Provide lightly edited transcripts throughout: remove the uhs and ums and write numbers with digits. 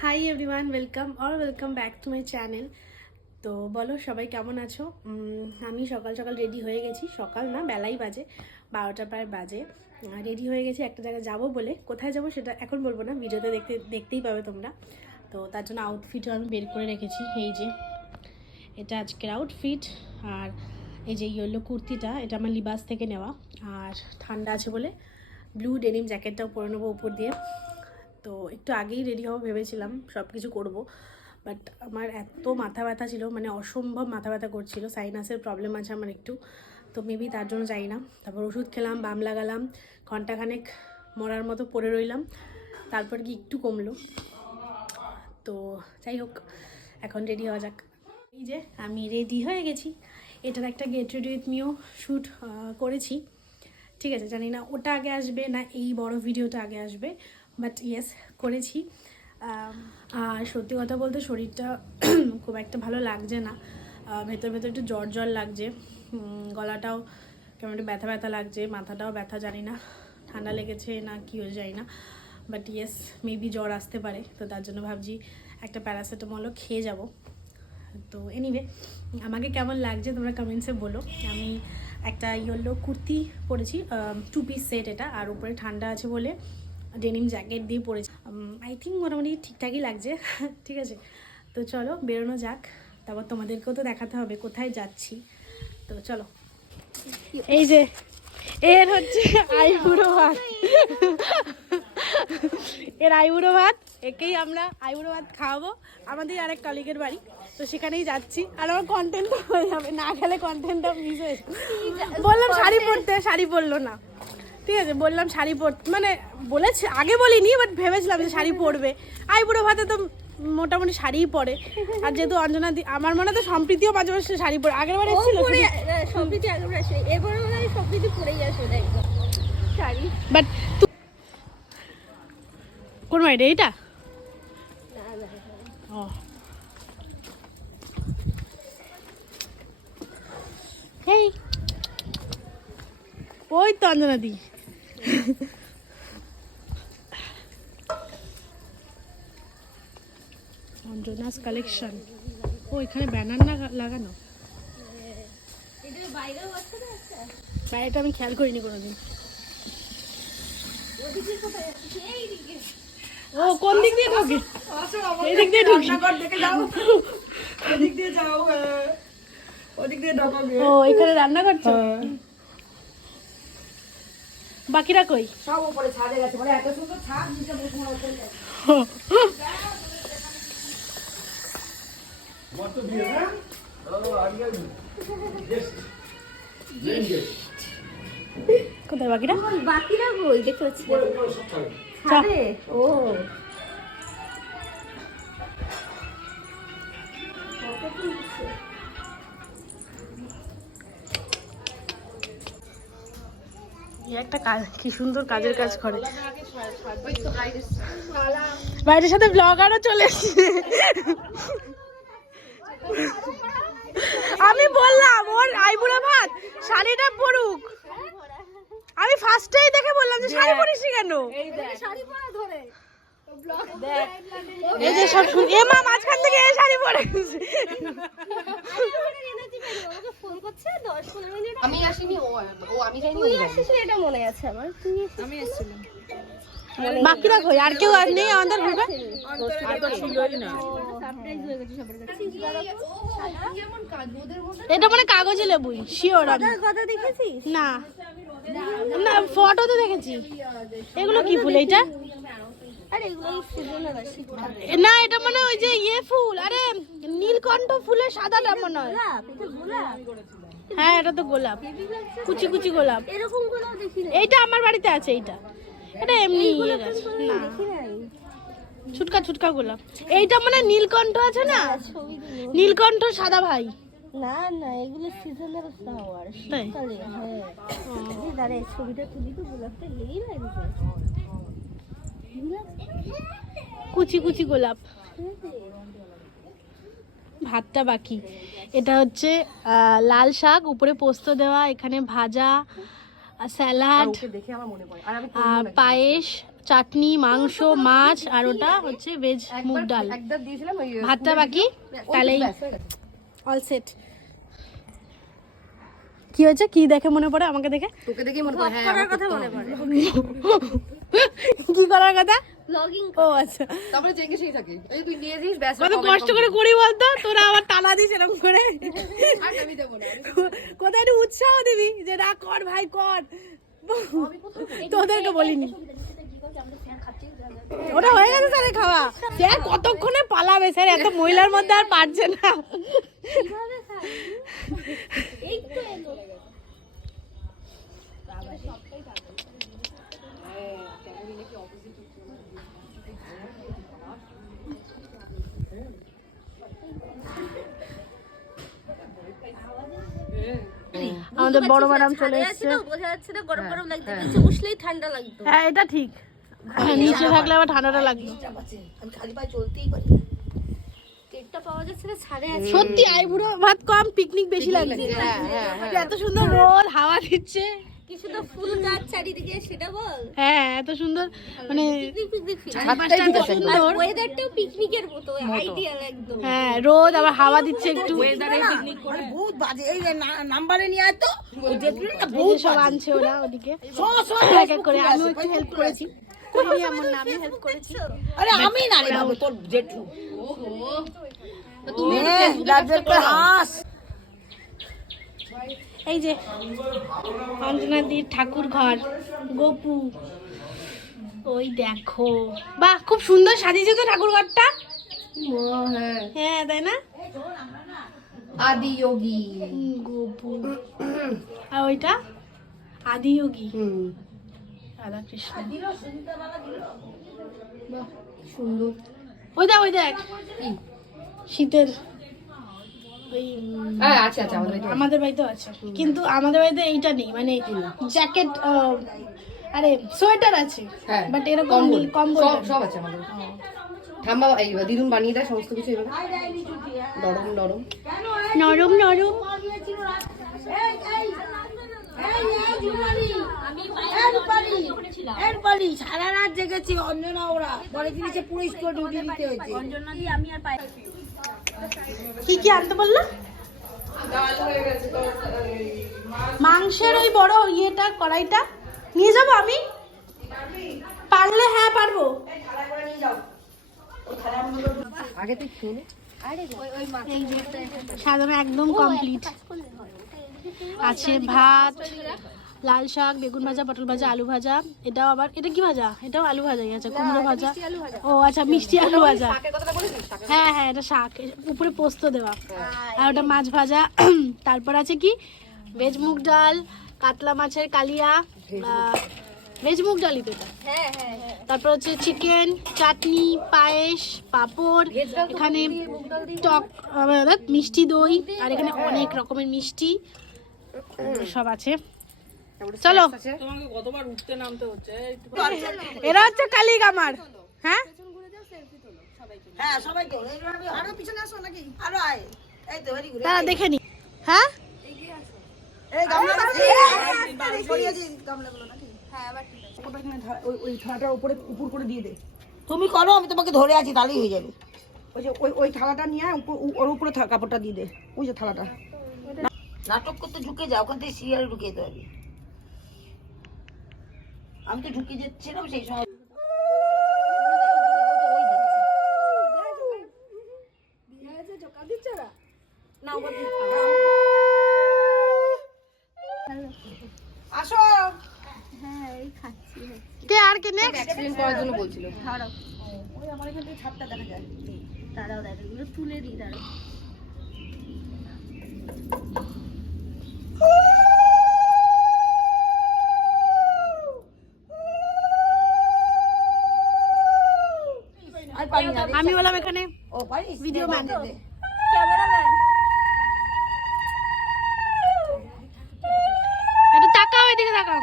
Hi everyone, welcome back to my channel. তো বলো সবাই কেমন আছো? আমি সকাল সকাল রেডি হয়ে গেছি। সকাল না, বেলাই বাজে, 12টা প্রায় বাজে। রেডি হয়ে গেছি একটা জায়গায় যাবো বলে। কোথায় যাব সেটা এখন বলবো না, ভিডিওতে দেখতেই পাবে তোমরা। তো তার জন্য আউটফিটও আমি বের করে রেখেছি। এই যে এটা আজকের আউটফিট, আর এই যে ইয়েলো কুর্তিটা, এটা আমার লিবাস থেকে নেওয়া। আর ঠান্ডা আছে বলে ব্লু ডেনিম জ্যাকেটটাও পরে নেবো উপর দিয়ে। তো একটু আগেই রেডি হবো ভেবেছিলাম, সব কিছু করবো, বাট আমার এত মাথা ব্যথা ছিল, মানে অসম্ভব মাথা ব্যথা করছিল। সাইনাসের প্রবলেম আছে আমার একটু, তো মেবি তার জন্য যাই না। তারপর ওষুধ খেলাম, বাম লাগালাম, ঘন্টাখানেক মরার মতো পড়ে রইলাম, তারপর কি একটু কমলো। তো যাই হোক, এখন রেডি হওয়া যাক। এই যে আমি রেডি হয়ে গেছি। এটার একটা গেট রেডি উইথ মিও শ্যুট করেছি, ঠিক আছে। জানি না ওটা আগে আসবে না এই বড় ভিডিওটা আগে আসবে, বাট ইয়েস করেছি। আর সত্যি কথা বলতে শরীরটা খুব একটা ভালো লাগছে না, ভেতর ভেতর একটু জ্বর লাগছে, গলাটাও কেমন একটু ব্যথা ব্যথা লাগছে, মাথাটাও ব্যথা, জানি না ঠান্ডা লেগেছে না কি হয়ে যায় না, বাট ইয়েস মেবি জ্বর আসতে পারে। তো তার জন্য ভাবছি একটা প্যারাসিটামলও খেয়ে যাব। তো এনিওয়ে, আমাকে কেমন লাগছে তোমরা কমেন্টসে বলো। আমি একটা ইয়েলো কুর্তি পরেছি, 2 পিস সেট এটা, আর উপরে ঠান্ডা আছে বলে ডেনিম জ্যাকেট দিয়ে পরেছি। আই থিঙ্ক মোটামুটি ঠিকঠাকই লাগছে। ঠিক আছে, তো চলো বেরোনো যাক। তারপর তোমাদেরকেও তো দেখাতে হবে কোথায় যাচ্ছি। তো চলো। এই যে এর হচ্ছে আইবুড়ো ভাত, এর আইবুড়ো ভাত, একেই আমরা আইবুড়ো ভাত খাওয়াবো আমাদের আরেক কলিগের বাড়ি। তো সেখানেই যাচ্ছি, আর আমার কন্টেন্টটা হয়ে যাবে, না খেলে কন্টেন্টটা মিস হয়ে যাবে। বললাম শাড়ি পরতে, শাড়ি পরলো না, ঠিক আছে। বললাম শাড়ি পরতে, মানে বলেছে আগে বলিনি, বাট ভেবেছিলাম যে শাড়ি পরবে। আইবুড়ো ভাতে তো মোটামুটি শাড়িই পরে। আর যেহেতু অঞ্জনা দি, আমার মনে হয় তো সম্প্রীতিও মাঝে মাঝে শাড়ি পরে, আগের বার এসেছিল সম্প্রীতি আগের আসে, এবারে মনে হয় সম্প্রীতি পরেই আসে একদম শাড়ি। বাট কোন বাড়িটা এইটা? ও হেই, ওই তো অঞ্জনা দি। অঞ্জনাস কালেকশন। ও এখানে ব্যানার না লাগানো, বাইরেটা আমি খেয়াল করিনি কোনোদিন। ও কোন দিক দিয়ে ঢোকে? এই দিক দিয়ে ঢুকি। ও এখানে রান্না করছো? বাকিরা কই? সব উপরে ছাদে গেছে, বলে এত সুন্দর ছাদ, নিচে বসে না উপরে গেছে। কোথায় বাকিরা? বাকিরা কই দেখতে পাচ্ছি ছাদে। ও একটা কাজ, কি সুন্দর কাজের কাজ করে। বাইরের সাথে ব্লগারও চলে এসেছে। আমি বললাম ওর আইবুড়ো ভাত শাড়িটা পরুক, আমি ফার্স্টেই দেখে বললাম যে শাড়ি পরিস কেন। এই যে সব এ মা মাঝখান থেকে এই শাড়ি পরে ফোন করছে 10-15 মিনিট। আমি আসিনি, ও আমি যাইনি। তুই আসিস না এটা মনে আছে আমার, আমি এসেছিলাম। বাকিরা কই? আর কেউ আর নেই আমাদের গ্রুপে? সারপ্রাইজ হয়ে গেছে সবার কাছে। এটা মানে কাগজে লেবুই, শিওর আমি। কথা দেখেছিস? না না, ফটো তো দেখেছি। এগুলো কি ফুল এইটা? আরে এগুলো সিজনাল আছে, শীতকালে। না এটা মানে ওই যে ইয়ে ফুল, আরে নীলকণ্ঠ ফুলের সাদাটা মনে হয়। গোলাপ, এটা গোলাপ। হ্যাঁ এটা তো গোলাপ, কুচি কুচি গোলাপ। এরকম গোলাপ দেখি না। এইটা আমার বাড়িতে আছে, এইটা এটা এমনি ইয়ে গাছ না, দেখি নাই। ছুটকা ছুটকা গোলাপ। এইটা মানে নীলকণ্ঠ আছে না, ছবি দিল। নীলকণ্ঠ সাদা ভাই। না না, এগুলো সিজনাল ফ্লাওয়ার, শীতকালে। হ্যাঁ দাঁড়ায় ছবিটা তুলি তো, গোলাপটা লেই লাগছে। কুচি কুচি গোলাপ। ভাতটা বাকি। এটা হচ্ছে লাল শাক, উপরে পোস্ত দেওয়া, এখানে ভাজা, স্যালাড, দেখে আমার মনে পড়ে, আর আমি পায়েস, চাটনি, মাংস, মাছ, আর ওটা হচ্ছে ভেজ মুগ ডাল। একদম দিয়েছিলাম ওই ভাতটা বাকি, তাহলেই অল সেট। কি হয়েছে? কি দেখে মনে পড়ে আমাকে দেখে? তোকে দেখে মনে পড়ে হ্যাঁ করার কথা মনে পড়ে। কি করার কথা? ব্লগিং। ও আচ্ছা, তারপরে জেগে সেই থাকে এই তুই নিয়ে দিস ব্যাস কত কষ্ট করে করি বলতো, তোরা আবার টানা দিস এরকম করে। আর আমি দেবো না কোথায় একটু উৎসাহ দিবি যে না কর ভাই কর। তোদেরকে বলিনি, ওটা হয়ে গেছে স্যার খাওয়া। স্যার কতক্ষণে পালাবে স্যার, এত মহিলার মধ্যে আর পারছে না। এই তো এলো। আমাদের বড় ম্যাডাম চলে এসেছে। বোঝা যাচ্ছে না গরম গরম লাগছে, নিচে বসলেই ঠান্ডা লাগতো। হ্যাঁ এটা ঠিক, নিচে থাকলে আবার ঠান্ডাটা লাগবে। আমি খালি পায়ে চলতেই পারি। কেকটা পাওয়া যাচ্ছে না 8:30। সত্যি আইবুড়ো ভাত কম, পিকনিক বেশি লাগছে। এত সুন্দর রোদ, হাওয়া দিচ্ছে, কি সুন্দর ফুল গাছ চারিদিকে, সেটা বল। হ্যাঁ এত সুন্দর, মানে পিকনিক ফিল। চারপাশটা এত সুন্দর। ওয়েদারটাও পিকনিকের মতো, আইডিয়াল একদম। হ্যাঁ রোদ, আবার হাওয়া দিচ্ছে একটু। বহুত বাজে এই নাম্বারে নিয়ে আয় তো ওই দেখলি না এই যে সব আনছে ওরা ওদিকে এক এক করে। আমিও একটু হেল্প করেছি, করিনি এমন না, আমি হেল্প করেছি। আরে আমি না রে বাবা তোর জেঠু তুমি রাজের পর হাস এই যে অঞ্জনাদির ঠাকুর ঘর, গোপু, ওই দেখো, বাহ খুব সুন্দর সাজিয়েছে তো ঠাকুর ঘরটা। হ্যাঁ হ্যাঁ তাই না? আদি যোগী গোপু, আর ওইটা আদিযোগী রাধা কৃষ্ণ। বাহ সুন্দর ওই দেখ, ওই দেখ শীতের ওই হ্যাঁ আচ্ছা আচ্ছা আমাদের বাড়িতেও আছে, কিন্তু আমাদের বাড়িতে এইটা নেই, মানে জ্যাকেট, আরে সোয়েটার আছে, হ্যাঁ বাট এরকম নেই, কম্বল সব সব আছে আমাদের ঠাম্মা এই দিদুন বানিয়ে দেয় সমস্ত কিছু এভাবে নরম নরম নরম নরম। সারা রাত জেগেছি অঞ্জনা ওরা পরে জিনিসে পুরো স্টোর ডিউটি দিতে হয়েছে কি কি আনতে বললো? মাংসের ওই বড় ইয়েটা, কড়াইটা নিয়ে যাবো আমি, পারলে। হ্যাঁ পারবো। আগে তুই শুনে সাজানো একদম কমপ্লিট আছে। ভাত, লাল শাক, বেগুন ভাজা, পটল ভাজা, আলু ভাজা। এটাও আবার, এটা কি ভাজা? এটাও আলু ভাজাই আছে, কুমড়ো ভাজা। ও আচ্ছা, মিষ্টি আলু ভাজা। হ্যাঁ হ্যাঁ এটা শাক, উপরে পোস্ত দেওয়া। আর ওটা মাছ ভাজা। তারপর আছে কি ভেজ মুগ ডাল, কাতলা মাছের কালিয়া, ভেজ মুগ ডালই তো এটা। তারপর হচ্ছে চিকেন, চাটনি, পায়েস, পাঁপড়, এখানে টক, মিষ্টি দই, আর এখানে অনেক রকমের মিষ্টি সব আছে। চলো, এরা হচ্ছে কালিক আমার। হ্যাঁ হ্যাঁ সবাইকে আরো পিছনে আসো নাকি আরো আয় এই তো ভেরি গুড তারা দেখে নি। হ্যাঁ এই গামলাটা সরিয়ে দিন গামলাগুলো নাকি হ্যাঁ আবার ঠিক আছে ওটা এখানে ওই থালাটার উপরে উপর করে দিয়ে দে তুমি করো আমি তোমাকে ধরে আছি তাহলেই হয়ে যাবে ওই যে ওই থালাটা নিয়ে ওর উপরে কাপড়টা দিয়ে দে ওই যে থালাটা নাটক করতে ঝুঁকে যাও ওখান থেকে সিরিয়াল ঢুকিয়ে দিতে পারবি আমি তো ঢুকে যাচ্ছিলাম সেই সময় আসো হ্যাঁ এই খাচ্ছি। কে আর কে নেক্সট এক্সপ্লেইন করার জন্য বলছিল ওই আমার এখান থেকে ছাদটা দেখা যায়। দাঁড়াও দাঁড়াও, এগুলো তুলে দিই, দাঁড়াও। আমি বললাম এখানে ও পারিস ভিডিও ম্যান। ক্যামেরাম্যান একটু তাকাও, এদিকে তাকাও।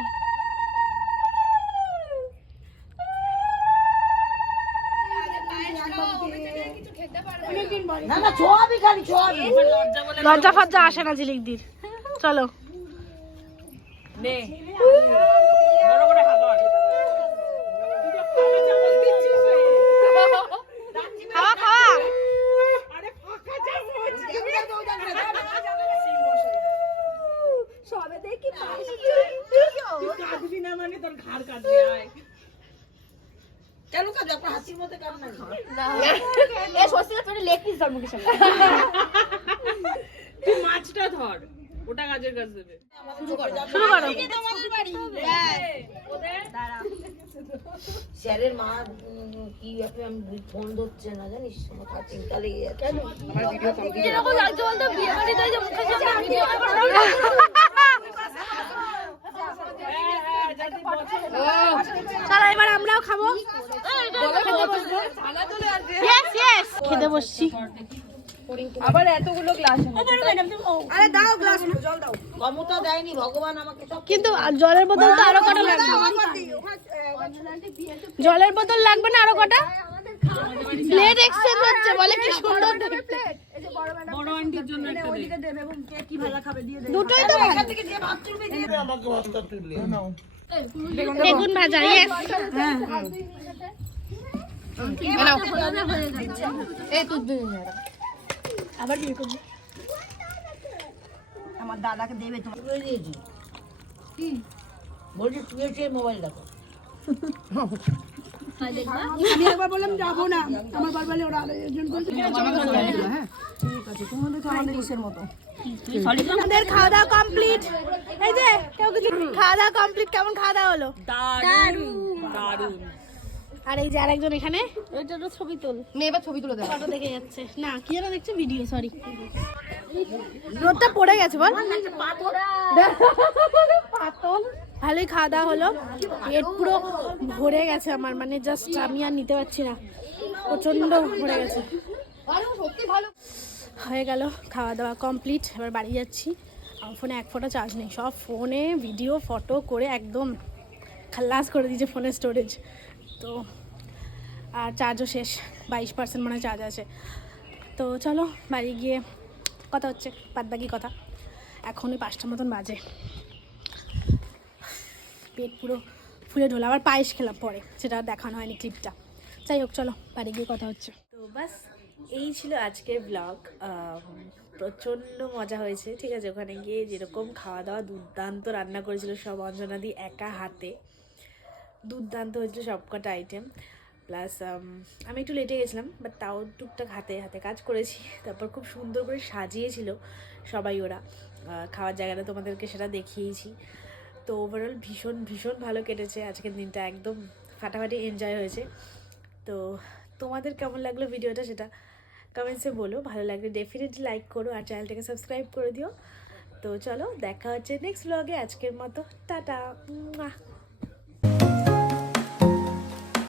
না না ছোয়াবি খালি ছোয়াবি লজ্জা ফজ্জা আসে না ঝিলিকদির। চলো কেন কাঁদবে? আপনার হাসির মধ্যে কান্না নেই। এ সস্তিকা তোরে লেগ পিস ধর মুখের সামনে। তুই মাছটা ধর, ওটা কাজের কাজ দেবে। শুরু করো। স্যারের মা কি ব্যাপারে আমি ফোন ধরছে না জানিস, আমার কাছে চিন্তা লেগে যাচ্ছে। এরকম লাগছে বলতো বিয়ে বাড়িতে যে মুখের সামনে ভিডিও করে। চলো এবার আমরাও খাবো। Yes, yes, খেতে বসছি। আবার এতগুলো গ্লাস আরে দাও গ্লাস, জল দাও। ক্ষমতা দেয়নি ভগবান আমাকে সব। কিন্তু জলের বোতল তো আরো কটা লাগবে। জলের বোতল লাগবে না আরো কটা? প্লেট এক্সচেঞ্জ হচ্ছে, বলে কি সুন্দর দেখতে। বড় আন্টির জন্য একটা দে। দুটোই তো ভালো। বেগুন ভাজা, ইয়েস। আবার বিয়ে করবি? আমার দাদাকে দেবে তোমার দিয়েছি। বলছি শুয়েছে মোবাইল দেখো। আমি একবার বললাম যাবো না, আমার বারবার ওরা আরেকজন বলছে ঠিক আছে, তোমাদের তো আমাদের ইসের মতো। আমাদের খাওয়া দাওয়া কমপ্লিট। এই যে কেউ কিছু খাওয়া দাওয়া কমপ্লিট। কেমন খাওয়া দাওয়া হলো? দারুণ। আর এই যে আরেকজন এখানে ওইটা তো ছবি তোল। ফটো দেখে যাচ্ছে না, কি যেন দেখছে, ভিডিও, সরি। রোদটা পড়ে গেছে বল। পাতল। ভালোই খাওয়া দাওয়া হলো, পেট পুরো ভরে গেছে আমার, মানে জাস্ট আমি আর নিতে পারছি না, প্রচন্ড ভরে গেছে। হয়ে গেল খাওয়া দাওয়া কমপ্লিট, এবার বাড়ি যাচ্ছি। আমার ফোনে এক ফোঁটা চার্জ নেই, সব ফোনে ভিডিও ফটো করে একদম খাল্লাস করে দিয়েছে ফোনের স্টোরেজ। তো আর চার্জও শেষ, 22% মনে হয় চার্জ আছে। তো চলো বাড়ি গিয়ে কথা হচ্ছে বাদবাকি কথা। এখনই 5টা মতন বাজে, পেট পুরো ফুলে ঢোলা। আবার পায়েস খেলাম পরে, সেটা দেখানো হয়নি ক্লিপটা। যাই হোক চলো বাড়ি গিয়ে কথা হচ্ছে। তো বাস এই ছিল আজকের ব্লগ। প্রচণ্ড মজা হয়েছে, ঠিক আছে। ওখানে গিয়ে যেরকম খাওয়া দাওয়া, দুর্দান্ত রান্না করেছিল সব অঞ্জনাদি একা হাতে, দুর্দান্ত হয়েছিল সবকটা আইটেম। প্লাস আমি একটু লেটে গেছিলাম, বাট তাও টুকটাক হাতে হাতে কাজ করেছি। তারপর খুব সুন্দর করে সাজিয়েছিল সবাই ওরা খাওয়ার জায়গাটা, তোমাদেরকে সেটা দেখিয়েছি। তো ওভারঅল ভীষণ ভীষণ ভালো কেটেছে আজকের দিনটা, একদম ফাটাফাটি এনজয় হয়েছে। তো তোমাদের কেমন লাগলো ভিডিওটা সেটা কমেন্টসে বলো। ভালো লাগলে ডেফিনেটলি লাইক করো আর চ্যানেলটাকে সাবস্ক্রাইব করে দিও। তো চলো দেখা হচ্ছে নেক্সট ব্লগে। আজকের মতো টাটা।